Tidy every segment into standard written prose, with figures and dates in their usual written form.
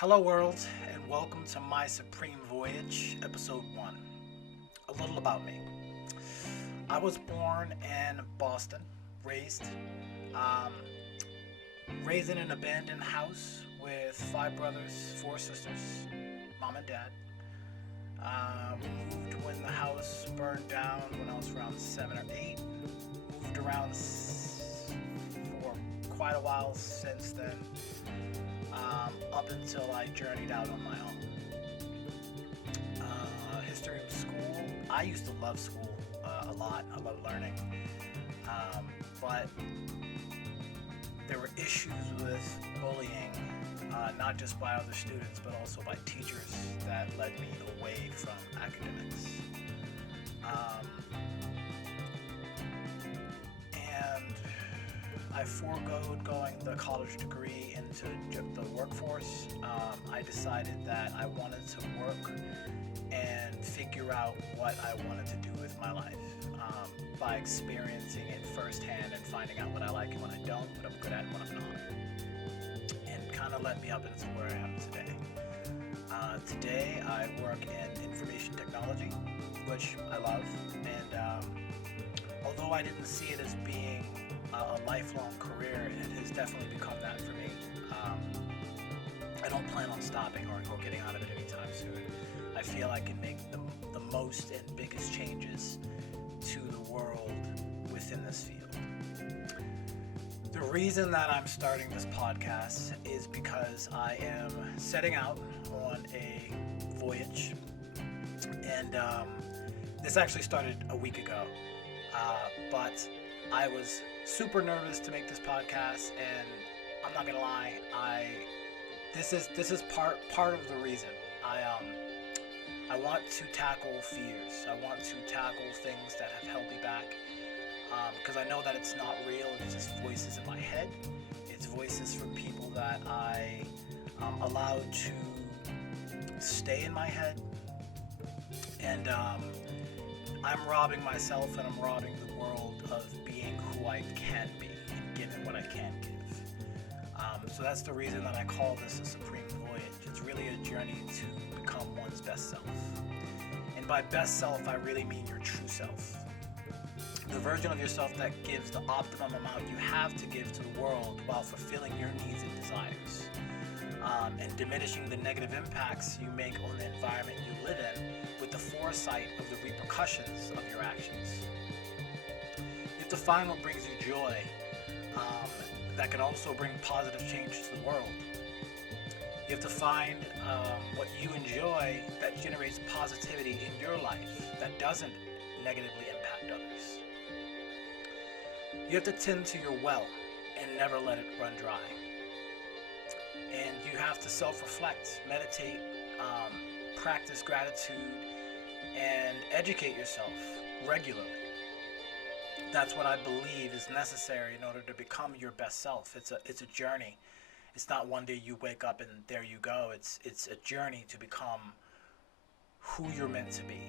Hello, world, and welcome to my Supreme Voyage, Episode 1. A little about me. I was born in Boston, raised, um, raised in an abandoned house with five brothers, four sisters, mom and dad. We moved when the house burned down when I was around 7 or 8. Moved around for quite a while since then, up until I journeyed out on my own. History of school. I used to love school a lot. I love learning. But there were issues with bullying, not just by other students, but also by teachers that led me away from academics. And I foregoed going the college degree into the workforce. I decided that I wanted to work and figure out what I wanted to do with my life by experiencing it firsthand and finding out what I like and what I don't, what I'm good at and what I'm not. And kind of led me up into where I am today. Today I work in information technology, which I love, and although I didn't see it as being a lifelong career, it has definitely become that for me. I don't plan on stopping or getting out of it anytime soon. I feel I can make the most and biggest changes to the world within this field. The reason that I'm starting this podcast is because I am setting out on a voyage, and this actually started a week ago, but I was super nervous to make this podcast, and I'm not gonna lie, this is part of the reason. I want to tackle fears. I want to tackle things that have held me back, because I know that it's not real. It's just voices in my head. It's voices from people that I allowed to stay in my head, and I'm robbing myself and I'm robbing the world of being who I can be and giving what I can give. So that's the reason that I call this a Supreme Voyage. It's really a journey to become one's best self. And by best self, I really mean your true self. The version of yourself that gives the optimum amount you have to give to the world while fulfilling your needs and desires. And diminishing the negative impacts you make on the environment you live in with the foresight of the repercussions of your actions. You have to find what brings you joy, that can also bring positive change to the world. You have to find what you enjoy that generates positivity in your life that doesn't negatively impact others. You have to tend to your well and never let it run dry. And you have to self-reflect, meditate, practice gratitude, and educate yourself regularly. That's what I believe is necessary in order to become your best self. It's a journey. It's not one day you wake up and there you go. It's a journey to become who you're meant to be.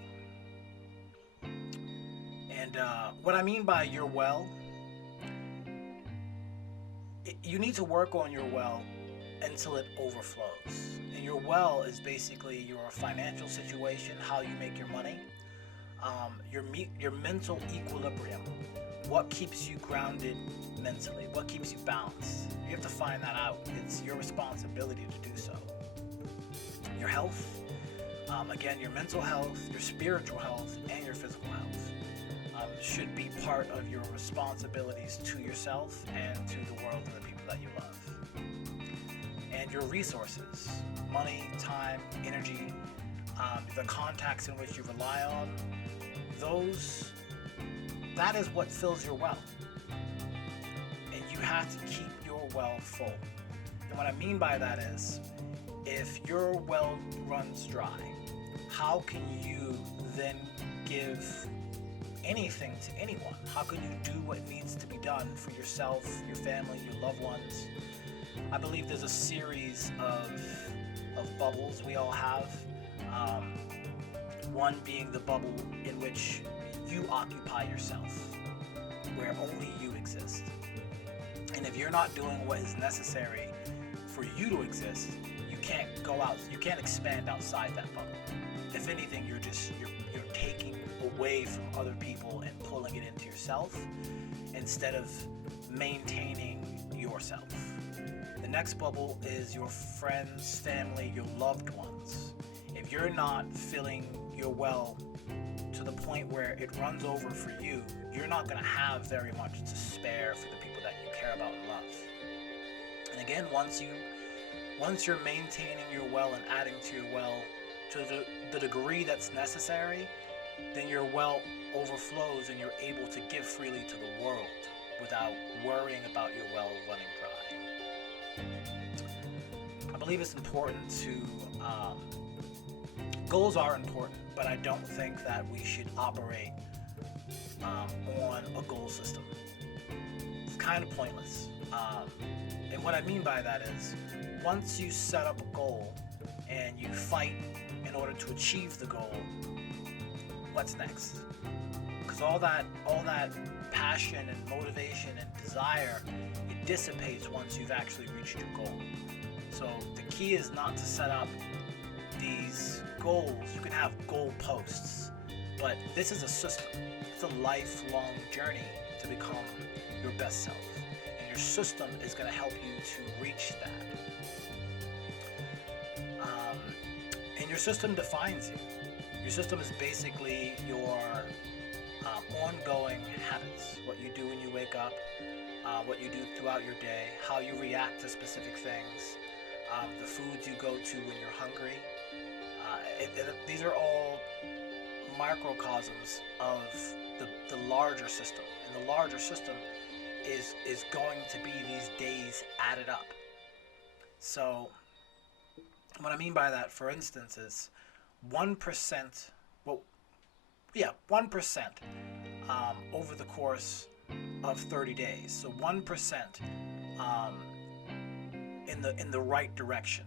And what I mean by your well, you need to work on your well until it overflows. And your well is basically your financial situation, how you make your money, your mental equilibrium, what keeps you grounded mentally, what keeps you balanced. You have to find that out. It's your responsibility to do so. Your health, again, your mental health, your spiritual health, and your physical health should be part of your responsibilities to yourself and to the world and the people that you love. And your resources, money, time, energy, the contacts in which you rely on, that is what fills your well. And you have to keep your well full. And what I mean by that is, if your well runs dry, how can you then give anything to anyone? How can you do what needs to be done for yourself, your family, your loved ones? I believe there's a series of bubbles we all have. One being the bubble in which you occupy yourself, where only you exist. And if you're not doing what is necessary for you to exist, you can't go out. You can't expand outside that bubble. If anything, you're taking away from other people and pulling it into yourself instead of maintaining yourself. The next bubble is your friends, family, your loved ones. If you're not filling your well to the point where it runs over for you, you're not going to have very much to spare for the people that you care about and love. And again, once you're maintaining your well and adding to your well to the degree that's necessary, then your well overflows and you're able to give freely to the world without worrying about your well running dry. I believe it's important to, goals are important, but I don't think that we should operate on a goal system. It's kind of pointless. And what I mean by that is, once you set up a goal and you fight in order to achieve the goal, what's next? Because all that passion and motivation and desire, it dissipates once you've actually reached your goal. So the key is not to set up these goals. You can have goal posts, but this is a system. It's a lifelong journey to become your best self. And your system is going to help you to reach that. And your system defines you. Your system is basically your ongoing habits, what you do when you wake up, what you do throughout your day, how you react to specific things, the foods you go to when you're hungry. These are all microcosms of the larger system. And the larger system is going to be these days added up. So what I mean by that, for instance, is 1%, 1% over the course of 30 days. So 1% in the right direction.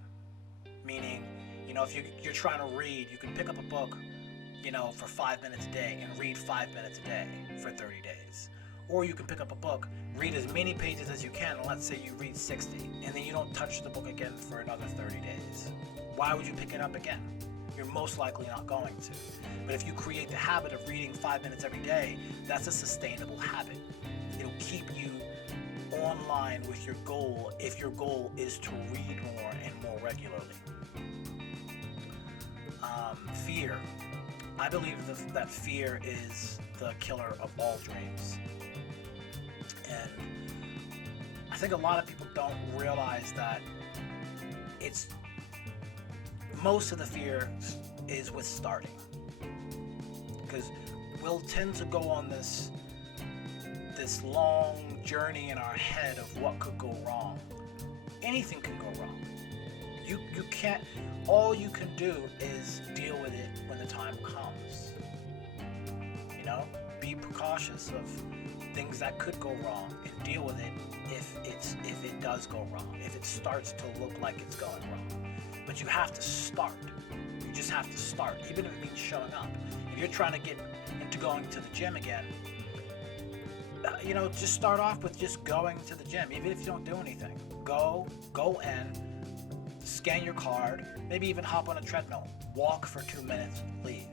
Meaning, if you're trying to read, you can pick up a book, for 5 minutes a day and read 5 minutes a day for 30 days. Or you can pick up a book, read as many pages as you can, and let's say you read 60, and then you don't touch the book again for another 30 days. Why would you pick it up again? You're most likely not going to. But if you create the habit of reading 5 minutes every day, that's a sustainable habit. It'll keep you online with your goal if your goal is to read more and more regularly. Fear. I believe that fear is the killer of all dreams. And I think a lot of people don't realize that most of the fear is with starting. Because we'll tend to go on this long journey in our head of what could go wrong. Anything can go wrong. You can't, all you can do is deal with it when the time comes. Be precautious of things that could go wrong and deal with it if it does go wrong, if it starts to look like it's going wrong. But you have to start. You just have to start, even if it means showing up. If you're trying to get into going to the gym again, just start off with just going to the gym, even if you don't do anything. Go in, scan your card, maybe even hop on a treadmill, walk for 2 minutes, leave.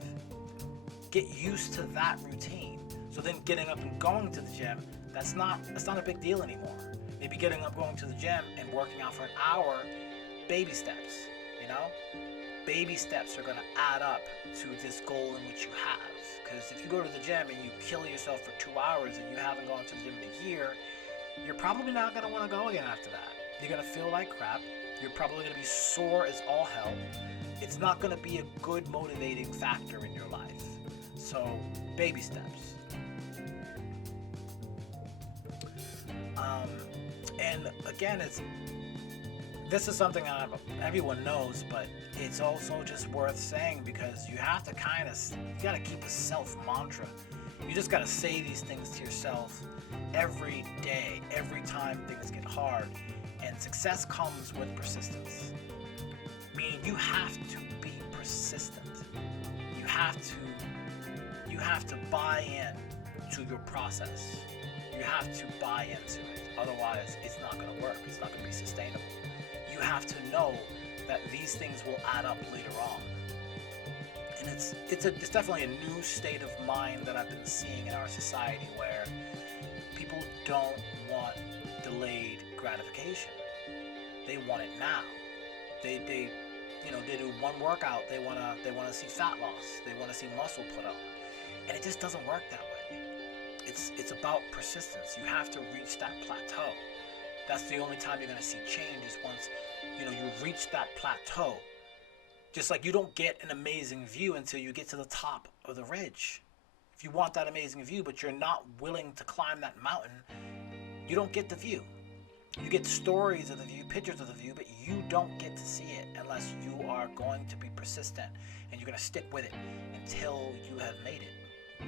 Get used to that routine. So then getting up and going to the gym, that's not a big deal anymore. Maybe getting up, going to the gym and working out for an hour, baby steps, Baby steps are going to add up to this goal in which you have. Because if you go to the gym and you kill yourself for 2 hours and you haven't gone to the gym in a year, you're probably not going to want to go again after that. You're going to feel like crap. You're probably going to be sore as all hell. It's not going to be a good motivating factor in your life. So, baby steps. And again, this is something everyone knows, but it's also just worth saying because you have to you got to keep a self mantra. You just got to say these things to yourself every day, every time things get hard. And success comes with persistence. Meaning you have to be persistent. You have to buy in to your process. You have to buy into it. Otherwise, it's not going to work. It's not going to be sustainable. You have to know that these things will add up later on. And it's definitely a new state of mind that I've been seeing in our society, where people don't want delayed gratification. They want it now. They do one workout, they wanna see fat loss, they wanna see muscle put on, and it just doesn't work that way. It's about persistence. You have to reach that plateau. That's the only time you're gonna see change, is once you reach that plateau. Just like you don't get an amazing view until you get to the top of the ridge. If you want that amazing view, but you're not willing to climb that mountain, you don't get the view. You get stories of the view, pictures of the view, but you don't get to see it unless you are going to be persistent and you're going to stick with it until you have made it.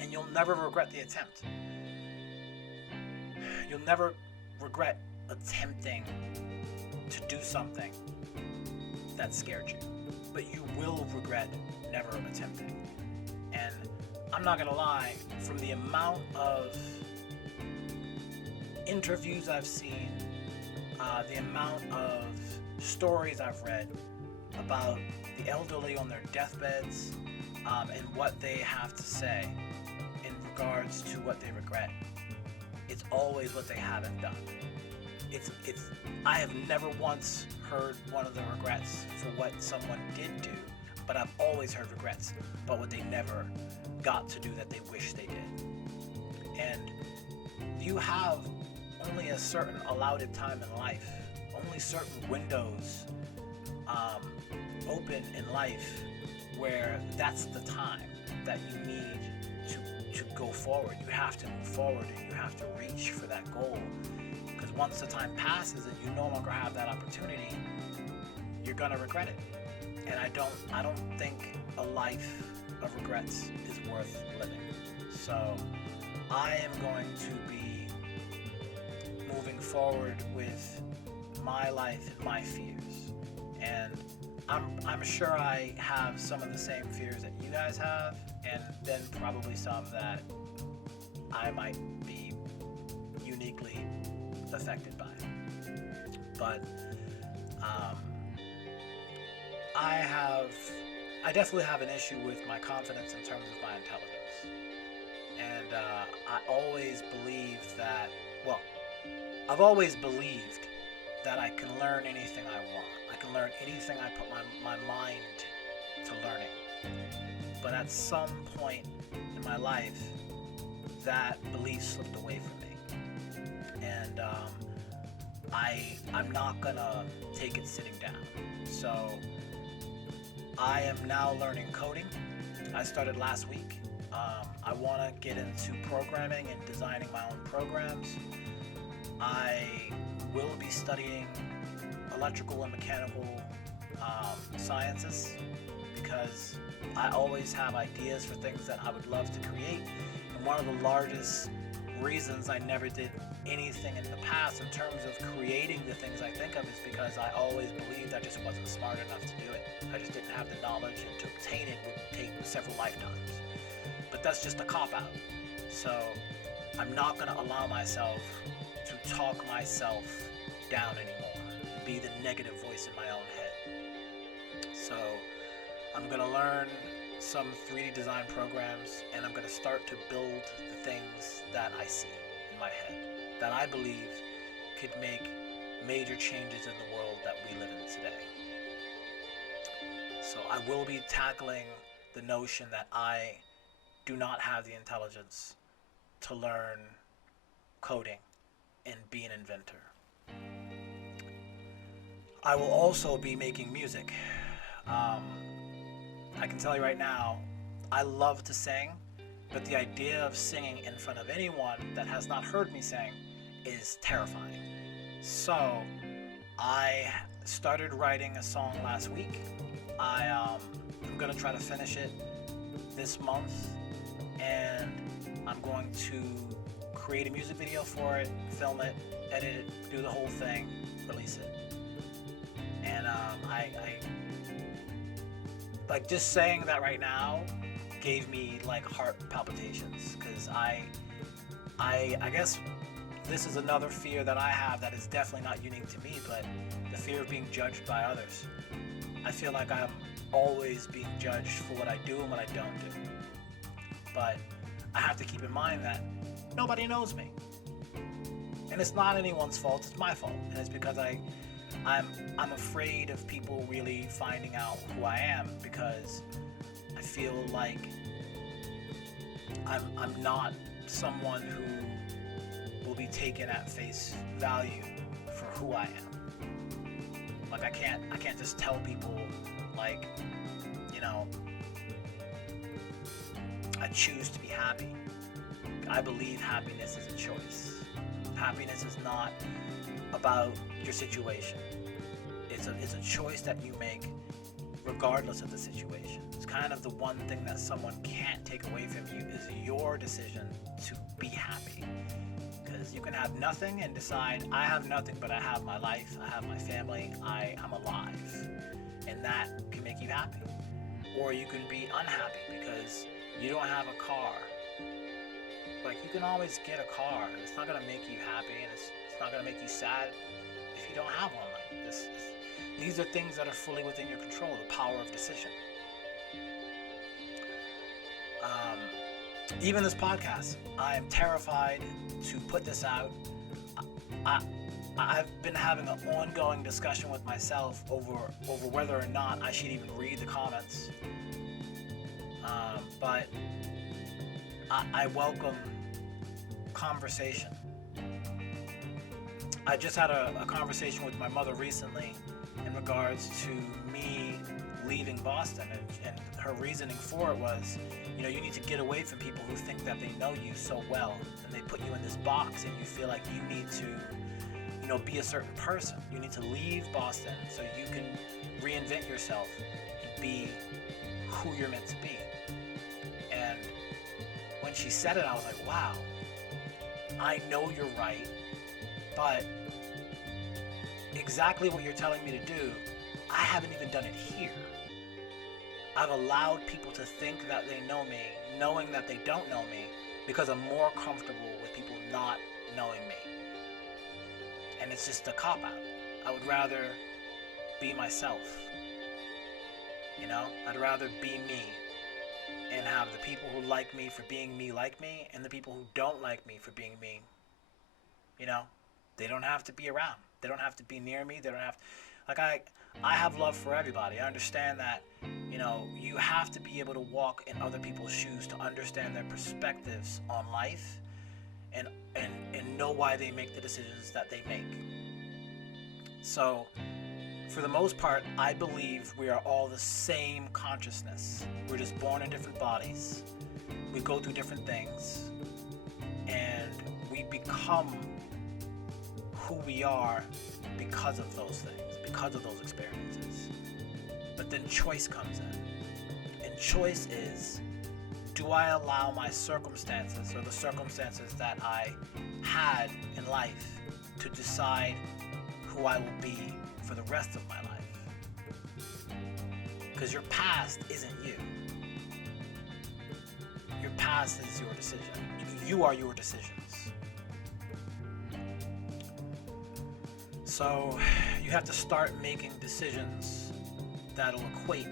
And you'll never regret the attempt. You'll never regret attempting to do something that scared you, but you will regret never attempting. And I'm not gonna lie, from the amount of interviews I've seen, the amount of stories I've read about the elderly on their deathbeds, and what they have to say in regards to what they regret, it's always what they haven't done. I have never once heard one of the regrets for what someone did do, but I've always heard regrets about what they never got to do that they wish they did. And you have only a certain allotted time in life, only certain windows open in life where that's the time that you need to go forward. You have to move forward and you have to reach for that goal. Because once the time passes and you no longer have that opportunity, you're gonna regret it. And I don't think a life of regrets is worth living. So I am going to be moving forward with my life and my fears. And I'm sure I have some of the same fears that you guys have, and then probably some that I might be uniquely affected by. But I definitely have an issue with my confidence in terms of my intelligence. And I always believed that, well, I've always believed that I can learn anything I want. I can learn anything I put my mind to learning. But at some point in my life, that belief slipped away from me. And I'm not gonna take it sitting down. So I am now learning coding. I started last week. I want to get into programming and designing my own programs. I will be studying electrical and mechanical sciences, because I always have ideas for things that I would love to create. And one of the largest reasons I never did anything in the past in terms of creating the things I think of is because I always believed I just wasn't smart enough to do it. I just didn't have the knowledge, and to obtain it would take several lifetimes. But that's just a cop-out. So I'm not going to allow myself to talk myself down anymore, be the negative voice in my own head. So I'm going to learn some 3D design programs, and I'm going to start to build the things that I see in my head that I believe could make major changes in the world that we live in today. So I will be tackling the notion that I do not have the intelligence to learn coding and be an inventor. I will also be making music. I can tell you right now, I love to sing, but the idea of singing in front of anyone that has not heard me sing is terrifying. So I started writing a song last week. I'm going to try to finish it this month, and I'm going to create a music video for it, film it, edit it, do the whole thing, release it. And I like, just saying that right now gave me like heart palpitations, because I guess this is another fear that I have that is definitely not unique to me, but the fear of being judged by others. I feel like I'm always being judged for what I do and what I don't do. But I have to keep in mind that nobody knows me. And it's not anyone's fault, it's my fault. And it's because I'm afraid of people really finding out who I am, because I feel like I'm not someone who will be taken at face value for who I am. Like I can't just tell people, like, you know, I choose to be happy. I believe happiness is a choice. Happiness is not about your situation. It's a choice that you make regardless of the situation. It's kind of the one thing that someone can't take away from you is your decision to be happy. Because you can have nothing and decide, I have nothing, but I have my life, I have my family, I'm alive. And that can make you happy. Or you can be unhappy because you don't have a car. Like, you can always get a car. It's not going to make you happy, and it's not going to make you sad if you don't have one. Like these are things that are fully within your control, the power of decision. Even this podcast, I am terrified to put this out. I've been having an ongoing discussion with myself over whether or not I should even read the comments. But I welcome conversation. I just had a conversation with my mother recently in regards to me leaving Boston, and her reasoning for it was, you need to get away from people who think that they know you so well, and they put you in this box, and you feel like you need to, be a certain person. You need to leave Boston so you can reinvent yourself and be who you're meant to be. And when she said it, I was like, wow, I know you're right, but exactly what you're telling me to do, I haven't even done it here. I've allowed people to think that they know me, knowing that they don't know me, because I'm more comfortable with people not knowing me. And it's just a cop-out. I would rather be myself. I'd rather be me and have the people who like me for being me like me, and the people who don't like me for being me. They don't have to be around. They don't have to be near me. They don't have, I have love for everybody. I understand that, you have to be able to walk in other people's shoes to understand their perspectives on life and know why they make the decisions that they make. So, for the most part, I believe we are all the same consciousness. We're just born in different bodies. We go through different things, and we become who we are because of those things, because of those experiences. But then choice comes in. And choice is, do I allow my circumstances, or the circumstances that I had in life, to decide who I will be for the rest of my life? Because your past isn't you. Your past is your decision. You are your decisions. So you have to start making decisions that'll equate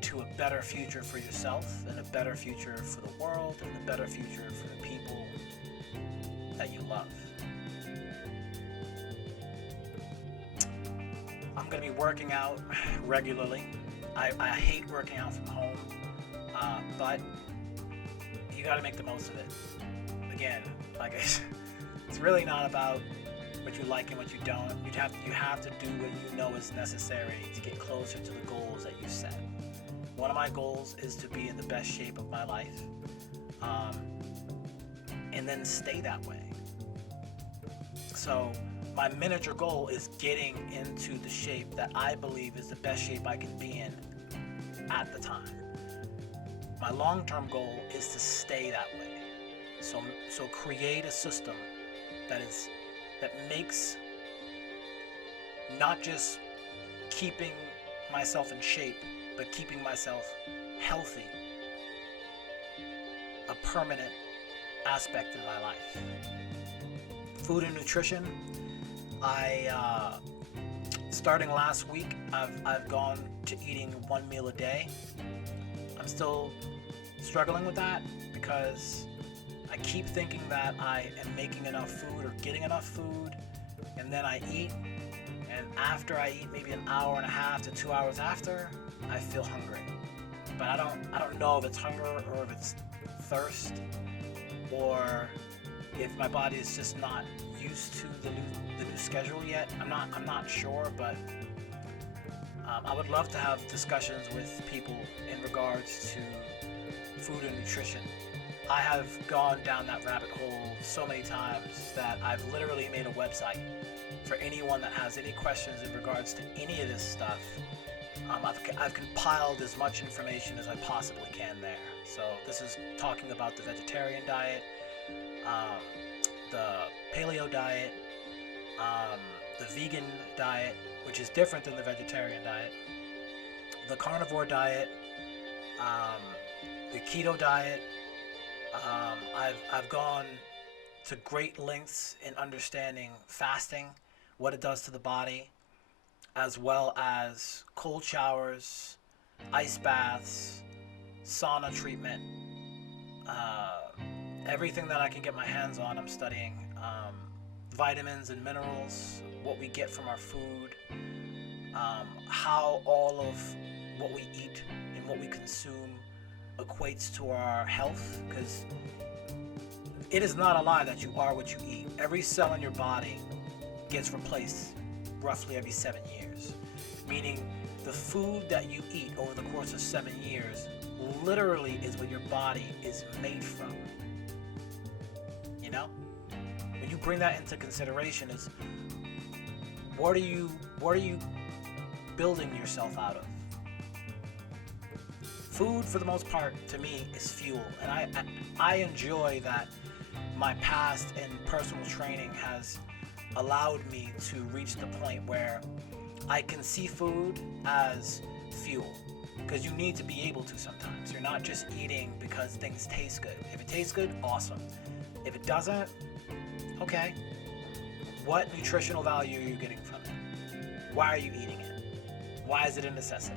to a better future for yourself, and a better future for the world, and a better future for the people that you love. I'm going to be working out regularly. I hate working out from home, but you got to make the most of it. Again, it's really not about what you like and what you don't. You have to do what you know is necessary to get closer to the goals that you set. One of my goals is to be in the best shape of my life, and then stay that way. So my miniature goal is getting into the shape that I believe is the best shape I can be in at the time. My long-term goal is to stay that way. So create a system that makes not just keeping myself in shape, but keeping myself healthy a permanent aspect in my life. Food and nutrition. I starting last week, I've gone to eating one meal a day. I'm still struggling with that because I keep thinking that I am making enough food or getting enough food, and then I eat, and after I eat, maybe an hour and a half to 2 hours after, I feel hungry. But I don't know if it's hunger or if it's thirst, or if my body is just not used to the new schedule yet. I'm not sure, but I would love to have discussions with people in regards to food and nutrition. I have gone down that rabbit hole so many times that I've literally made a website for anyone that has any questions in regards to any of this stuff. I've compiled as much information as I possibly can there. So this is talking about the vegetarian diet, the paleo diet, the vegan diet, which is different than the vegetarian diet, the carnivore diet, the keto diet. I've gone to great lengths in understanding fasting, what it does to the body, as well as cold showers, ice baths, sauna treatment, everything that I can get my hands on. I'm studying vitamins and minerals, what we get from our food, how all of what we eat and what we consume equates to our health, because it is not a lie that you are what you eat. Every cell in your body gets replaced roughly every 7 years, meaning the food that you eat over the course of 7 years literally is what your body is made from. You know, when you bring that into consideration, is what are you building yourself out of? Food, for the most part, to me, is fuel, and I enjoy that my past and personal training has allowed me to reach the point where I can see food as fuel, because you need to be able to sometimes. You're not just eating because things taste good. If it tastes good, awesome. If it doesn't, okay. What nutritional value are you getting from it? Why are you eating it? Why is it a necessity?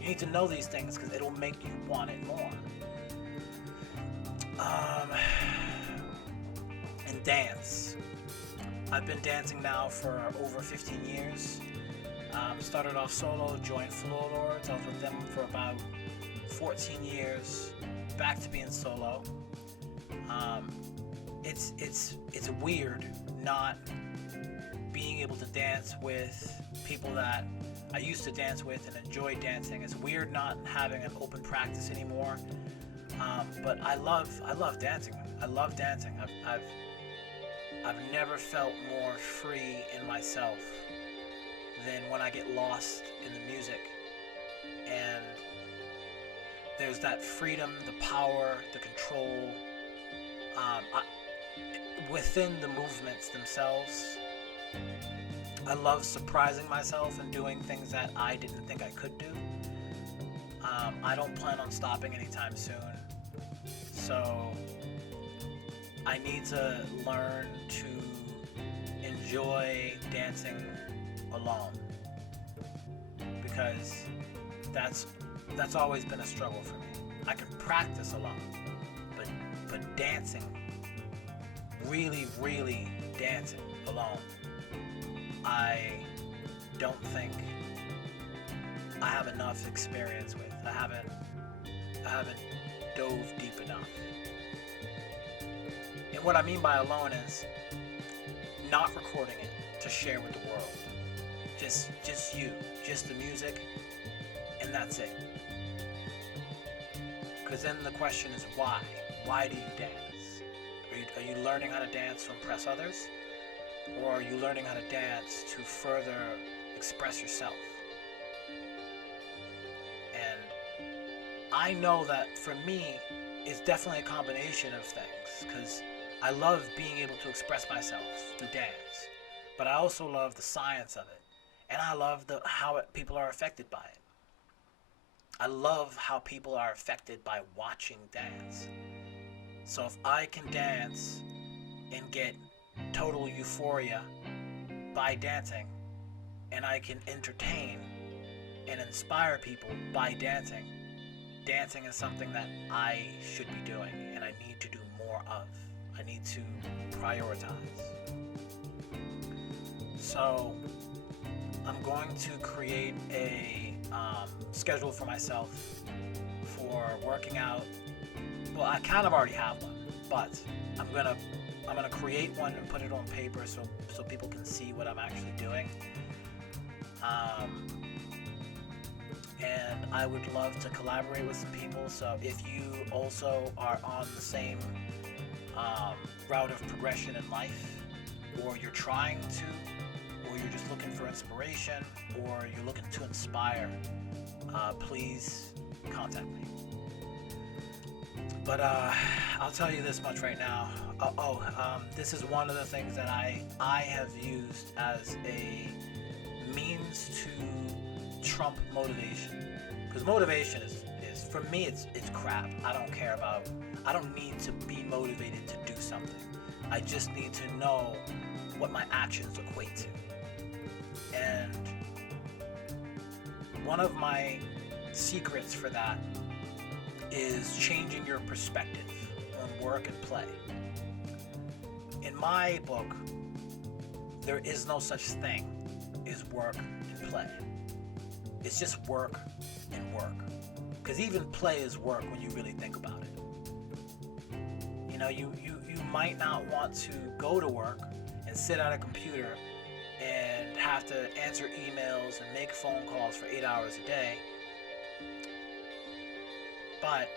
You need to know these things because it'll make you want it more. And dance. I've been dancing now for over 15 years. Started off solo, joined Floor Lords. I was with them for about 14 years. Back to being solo. It's weird not being able to dance with people that I used to dance with and enjoy dancing. It's weird not having an open practice anymore. But I love dancing. I love dancing. I've never felt more free in myself than when I get lost in the music. And there's that freedom, the power, the control within the movements themselves. I love surprising myself and doing things that I didn't think I could do. I don't plan on stopping anytime soon. So I need to learn to enjoy dancing alone, because that's always been a struggle for me. I can practice alone, but dancing, really dancing alone, I don't think I have enough experience with. I haven't dove deep enough. And what I mean by alone is not recording it to share with the world. Just you, just the music, and that's it. Because then the question is why? Why do you dance? Are you learning how to dance to impress others? Or are you learning how to dance to further express yourself? And I know that for me, it's definitely a combination of things, because I love being able to express myself through dance, but I also love the science of it, and I love how people are affected by it. I love how people are affected by watching dance. So if I can dance and get total euphoria by dancing, and I can entertain and inspire people by dancing. Dancing is something that I should be doing and I need to do more of. I need to prioritize. So I'm going to create a schedule for myself for working out. Well, I kind of already have one, but I'm gonna create one and put it on paper so people can see what I'm actually doing. And I would love to collaborate with some people. So if you also are on the same route of progression in life, or you're trying to, or you're just looking for inspiration, or you're looking to inspire, please contact me. But I'll tell you this much right now. This is one of the things that I have used as a means to trump motivation. Because motivation is for me, it's crap. I don't need to be motivated to do something. I just need to know what my actions equate to. And one of my secrets for that is changing your perspective on work and play. In my book, there is no such thing as work and play. It's just work and work. Because even play is work when you really think about it. You know, you might not want to go to work and sit at a computer and have to answer emails and make phone calls for 8 hours a day. But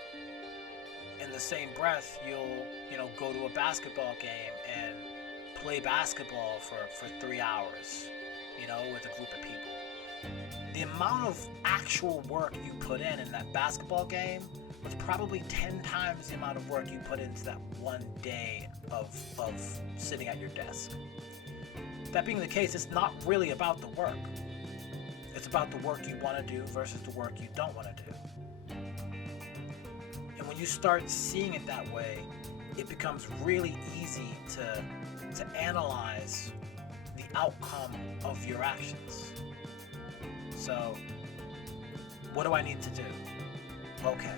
in the same breath, you'll go to a basketball game and play basketball for 3 hours, with a group of people. The amount of actual work you put in that basketball game was probably 10 times the amount of work you put into that one day of sitting at your desk. That being the case, it's not really about the work. It's about the work you want to do versus the work you don't want to do. And when you start seeing it that way, it becomes really easy to analyze the outcome of your actions. So, what do I need to do? Okay.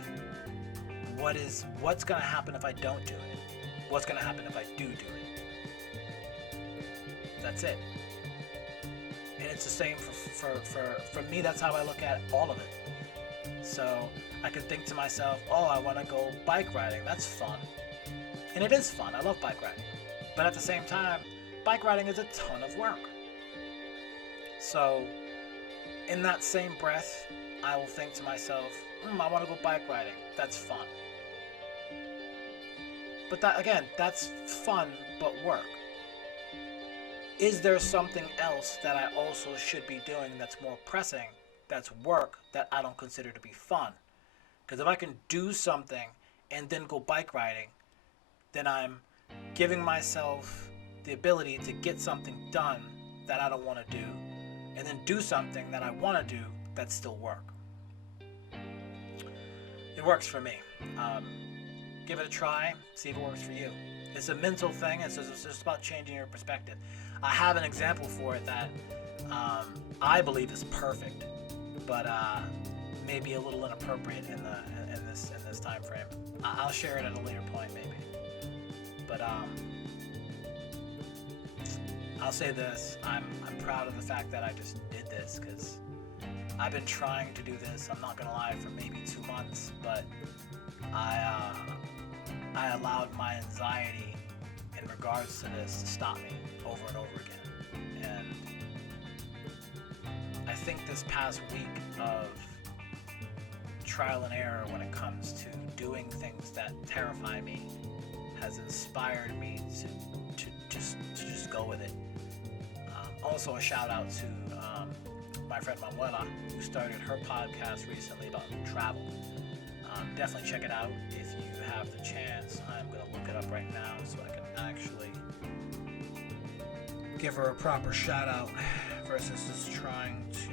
What's going to happen if I don't do it? What's going to happen if I do it? That's it. And it's the same for me. That's how I look at all of it. So I could think to myself, I want to go bike riding. That's fun. And it is fun. I love bike riding. But at the same time, bike riding is a ton of work. So in that same breath, I will think to myself, I want to go bike riding. That's fun. But that's fun, but work. Is there something else that I also should be doing that's more pressing, that's work, that I don't consider to be fun? Because if I can do something and then go bike riding, then I'm giving myself the ability to get something done that I don't want to do, and then do something that I want to do that's still work. It works for me. Give it a try, see if it works for you. It's a mental thing. It's just about changing your perspective. I have an example for it that I believe is perfect, but maybe a little inappropriate in this time frame. I'll share it at a later point, maybe. But I'll say this: I'm proud of the fact that I just did this, because I've been trying to do this. I'm not gonna lie, for maybe 2 months, but I allowed my anxiety in regards to this to stop me over and over again. And I think this past week of trial and error when it comes to doing things that terrify me has inspired me to just go with it. Also a shout out to my friend Manuela, who started her podcast recently about travel. Definitely check it out if you have the chance. I'm going to look it up right now so I can actually give her a proper shout out versus just trying to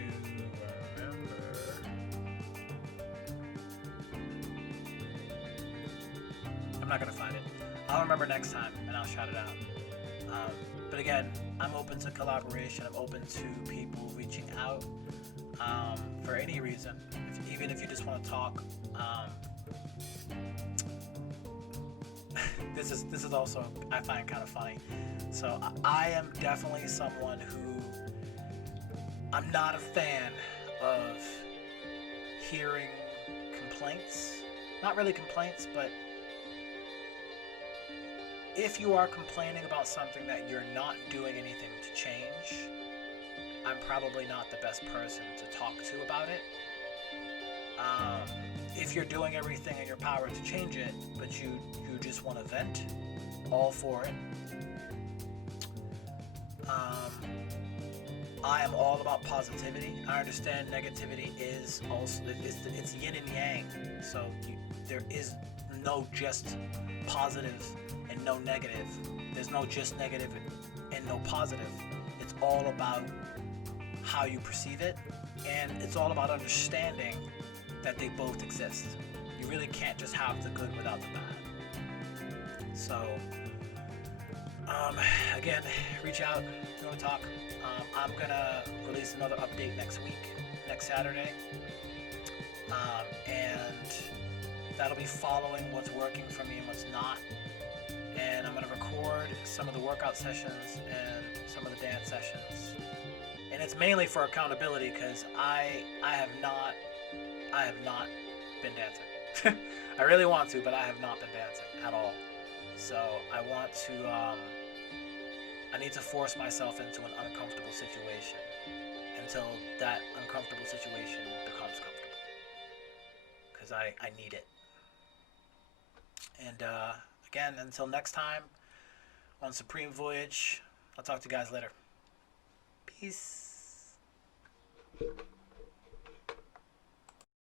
remember. I'm not going to find it. I'll remember next time and I'll shout it out. But again, I'm open to collaboration. I'm open to people reaching out for any reason, even if you just want to talk. This is also, I find, kind of funny. So I am definitely someone who, I'm not a fan of hearing complaints. Not really complaints, but if you are complaining about something that you're not doing anything to change, I'm probably not the best person to talk to about it. If you're doing everything in your power to change it, but you just want to vent, all for it. I am all about positivity. I understand negativity is also, it's yin and yang. So there is no just positive and no negative. There's no just negative and no positive. It's all about how you perceive it, and it's all about understanding that they both exist. You really can't just have the good without the bad. So, again, reach out if you want to talk. I'm gonna release another update next week, next Saturday, and that'll be following what's working for me and what's not. And I'm gonna record some of the workout sessions and some of the dance sessions. And it's mainly for accountability because I have not been dancing. I really want to, but I have not been dancing at all. So I want to. I need to force myself into an uncomfortable situation until that uncomfortable situation becomes comfortable. Because I need it. And again, until next time on Supreme Voyage, I'll talk to you guys later. Peace.